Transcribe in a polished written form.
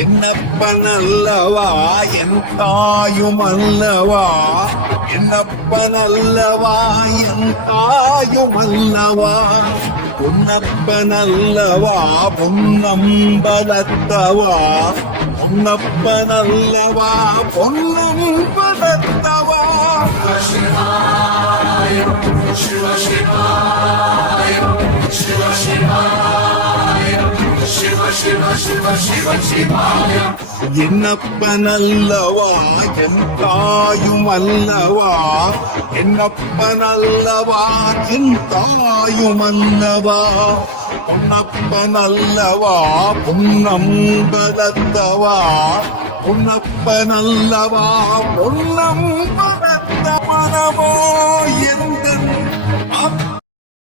என்னப்பனல்லவா என் தாயுமல்லவா, என்னப்பனல்லவா என் தாயுமல்லவா, பொன்னப்பனல்லவா பொன்னம்பலத்தவா, பொன்னப்பனல்லவா பொன்னம்பலத்தவா. என்னப்பனல்லவா என் தாயுமல்லவா, என்னப்பனல்லவா என் தாயுமல்லவா, பொன்னப்பனல்லவா பொன்னம்பலத்தவா, பொன்னப்பனல்லவா பொன்னம்பலத்தவனமோ எந்த